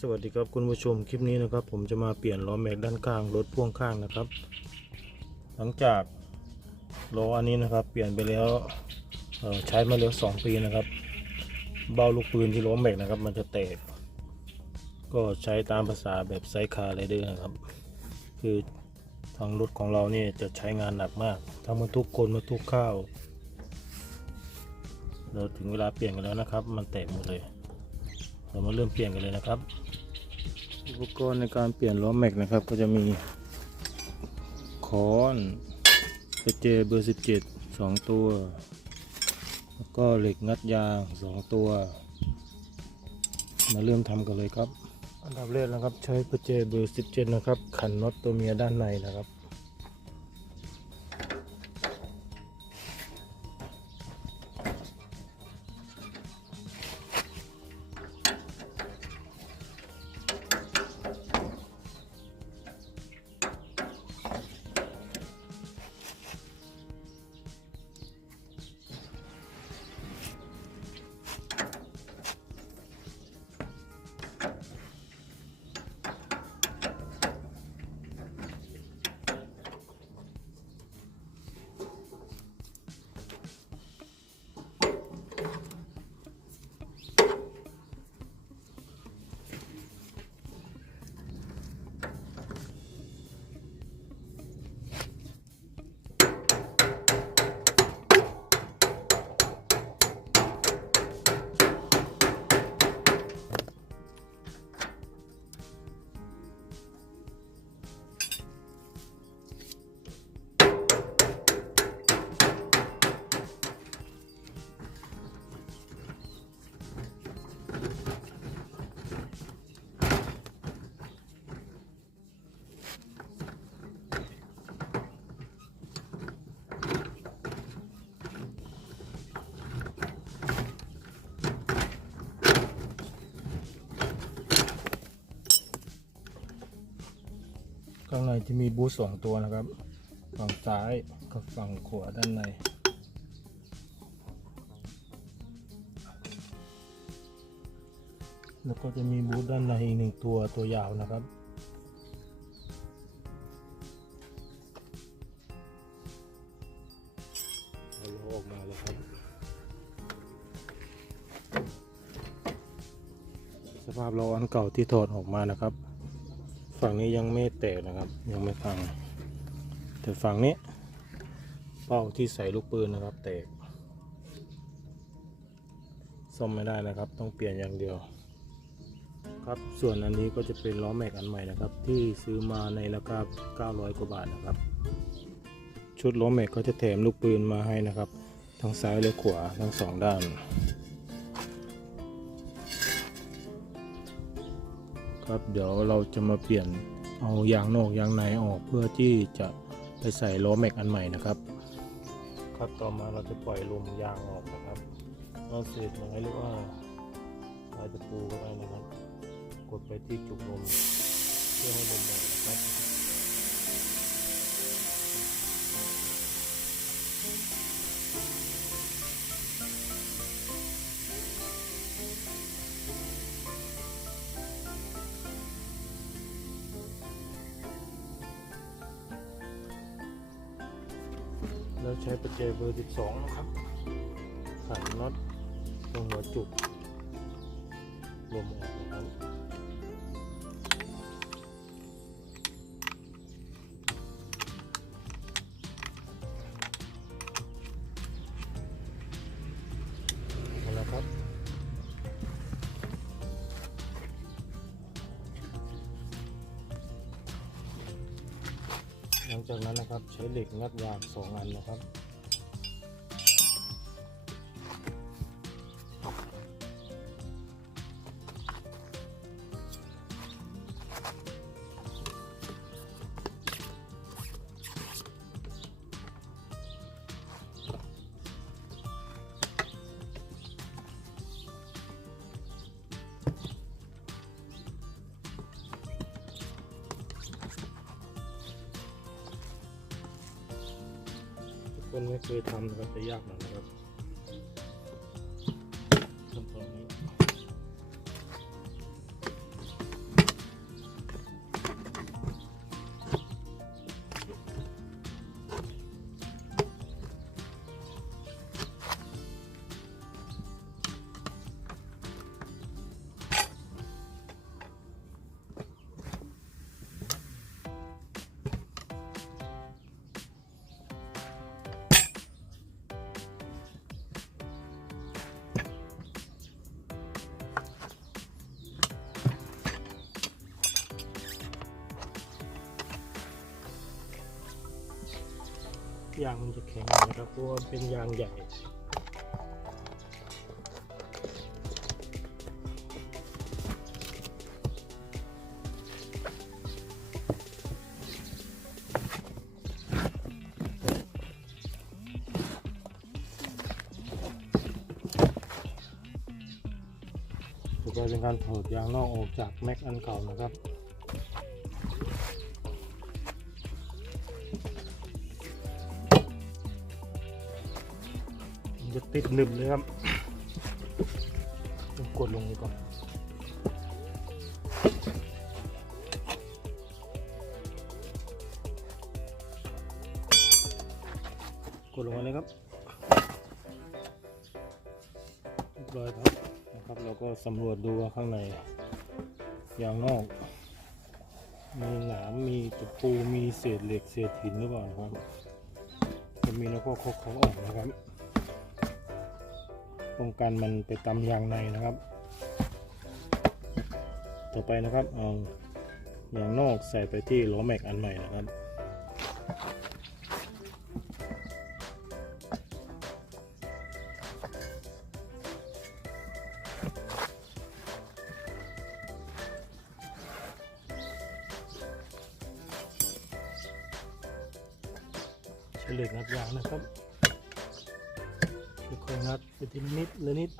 สวัสดีครับคุณผู้ชมคลิปนี้นะครับ ผมจะมาเปลี่ยนล้อแม็กด้านข้างรถพ่วงข้างนะครับ หลังจากล้ออันนี้นะครับ เปลี่ยนไปแล้วใช้มาแล้วสองปีนะครับ เบ้าลูกปืนที่ล้อแม็กนะครับ มันจะแตก ก็ใช้ตามภาษาแบบไซคาร์ไรเดอร์นะครับ คือทางรถของเราเนี่ยจะใช้งานหนักมากทั้งบรรทุกคนบรรทุกข้าวเราถึงเวลาเปลี่ยนกันแล้วนะครับ มันแตกหมดเลย เรามาเริ่มเปลี่ยนกันเลยนะครับ อุปกรณ์ในการเปลี่ยนล้อแม็กนะครับ ก็จะมีค้อนกระเจเบอร์ 17 2 ตัว แล้วก็เหล็กงัดยาง 2 ตัว มาเริ่มทำกันเลยครับ อันดับแรกนะครับใช้กระเจเบอร์ 17 นะครับ ขันน็อตตัวเมียด้านในนะครับ ข้างในจะมีบูธสองตัวนะครับ ฝั่งซ้ายกับฝั่งขวาด้านในแล้วก็จะมีบูธด้านในอีกหนึ่งตัวตัวยาวนะครับ เอาล้อออกมาแล้วครับ สภาพล้ออันเก่าที่ถอดออกมานะครับ ฝั่งนี้ยังไม่แตกนะครับ ยังไม่พัง แต่ฝั่งนี้ เป้าที่ใส่ลูกปืนนะครับ แตกซ่อมไม่ได้นะครับ ต้องเปลี่ยนอย่างเดียว ครับส่วนอันนี้ก็จะเป็นล้อแม็กอันใหม่นะครับ ที่ซื้อมาในราคา 900 กว่าบาทนะครับ ชุดล้อแม็กก็จะแถมลูกปืนมาให้นะครับ ทั้งซ้ายและขวาทั้งสองด้าน ครับ เดี๋ยวเราจะมาเปลี่ยนเอายางนอกยางในออกเพื่อที่จะไปใส่ล้อแม็กอันใหม่นะครับ ครับต่อมาเราจะปล่อยลมยางออกนะครับเราเศษไม้หรือว่าลาจะปูก็ได้นะครับ กดไปที่จุกลมเพื่อให้ลมออกนะครับ ใช้ประแจเบอร์ 12 นะครับขันน็อตตรงหัวจุกลมออกนะครับเอาละครับ หลังจากนั้นนะครับใช้เหล็กงัดยางสองอันนะครับ คนไม่เคยทำนะครับจะยากหน่อยนะครับ ยางมันจะแข็งนะครับเพราะว่าเป็นยางใหญ่ต่อไปเป็นการถอดยางนอกออกจากแม็กอันเก่านะครับ ติดหนึบเลยครับกดลงนี้ก่อนกดลงมาเลยครับเรียบร้อยครับนะครับเราก็สำรวจดูว่าข้างในยางนอก มีหนามมีตะปูมีเศษเหล็กเศษหินหรือเปล่านะครับถ้ามีแล้วก็เคาะๆออกนะครับ ป้องกันมันไปตำยางในนะครับ ต่อไปนะครับเอายางนอกใส่ไปที่ล้อแม็กอันใหม่นะครับ ค่อยๆงัดไปทีละนิดละนิด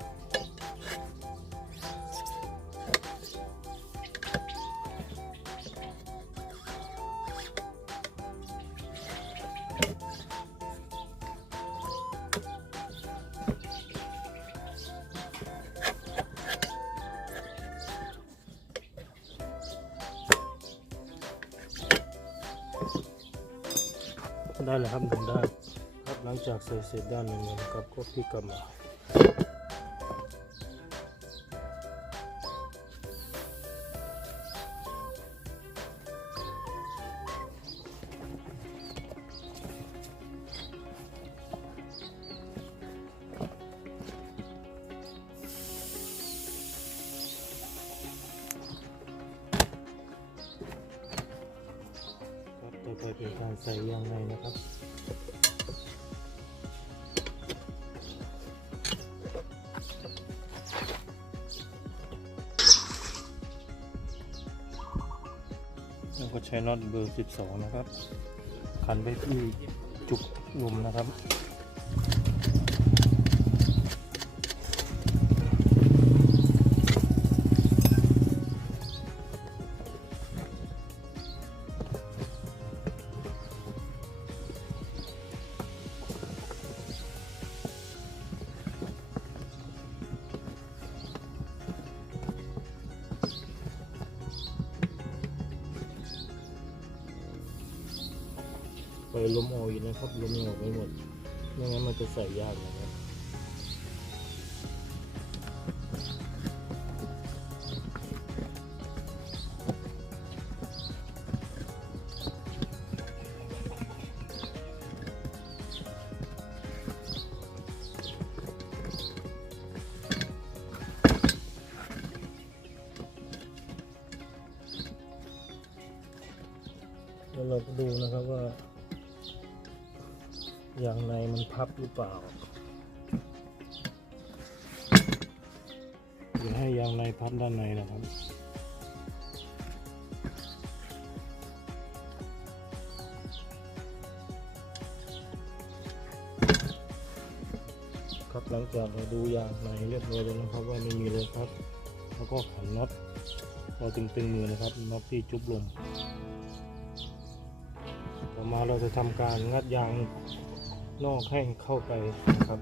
ได้แล้วครับหนึ่งได้ หลังจากใส่เสร็จด้านหนึ่งนะครับก็พลิกกลับมาไปเป็นการใส่ยางในนะครับ ใช้น็อตเบอร์ 12 นะครับขันไปที่จุกลมนะครับ ลมออกอีกนะครับลมออกไม่หมดไม่งั้นมันจะใส่ยากนะครับแล้วเราก็ดูนะครับว่า ย่างในมันพับหรือเปล่าอย่าให้ยางในพับด้านในนะครับครับหลังจากเราดูยางในเรียบร้อยแล้วนะครับว่าไม่มีลมพับ แล้วก็ขันน็อตพอตึงๆมือนะครับน็อตที่จุบลม ต่อมาเราจะทำการงัดยาง นอกให้เข้าไปนะครับ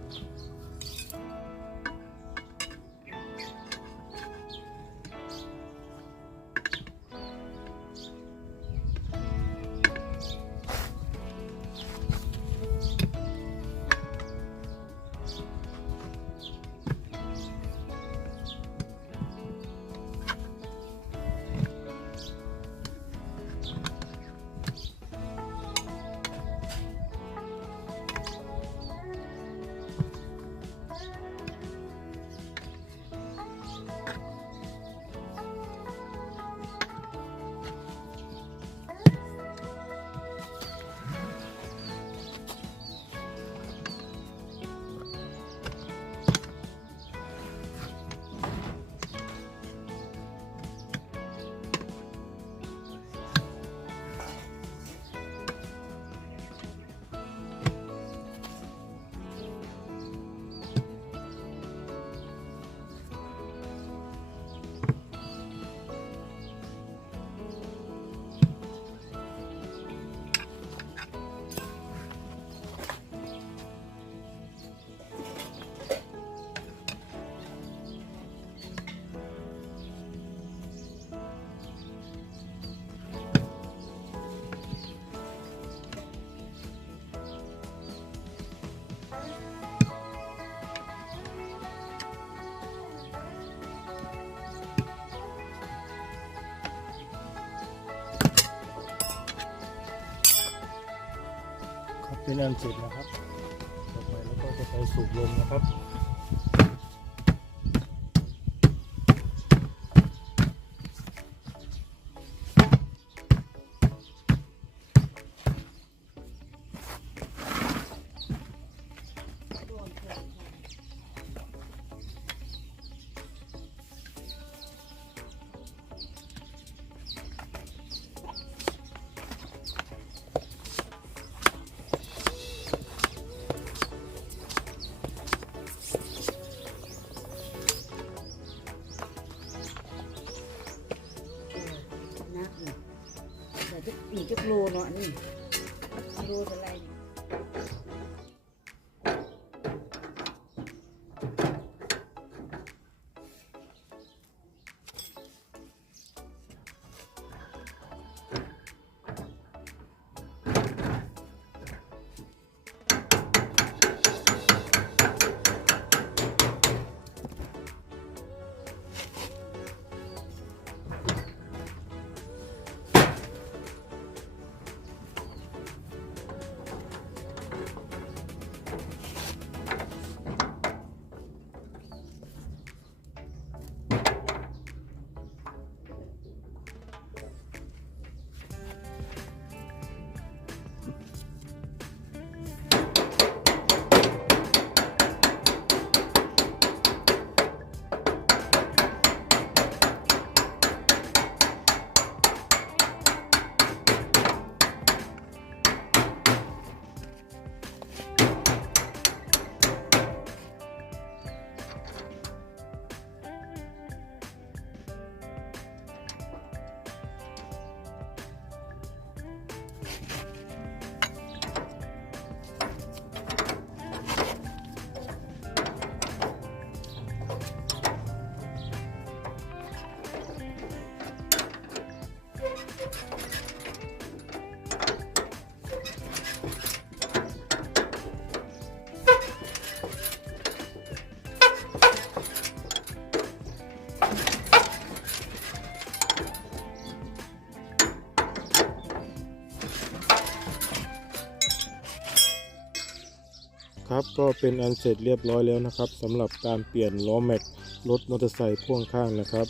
เป็นอันเสร็จนะครับต่อไปแล้วก็จะไปสูบลมนะครับ แต่จะปีกโลเนาะนี่โลเท่าไหร ครับก็เป็นอันเสร็จเรียบร้อยแล้วนะครับสำหรับการเปลี่ยนล้อแม็กรถมอเตอร์ไซค์พ่วงข้างนะครับ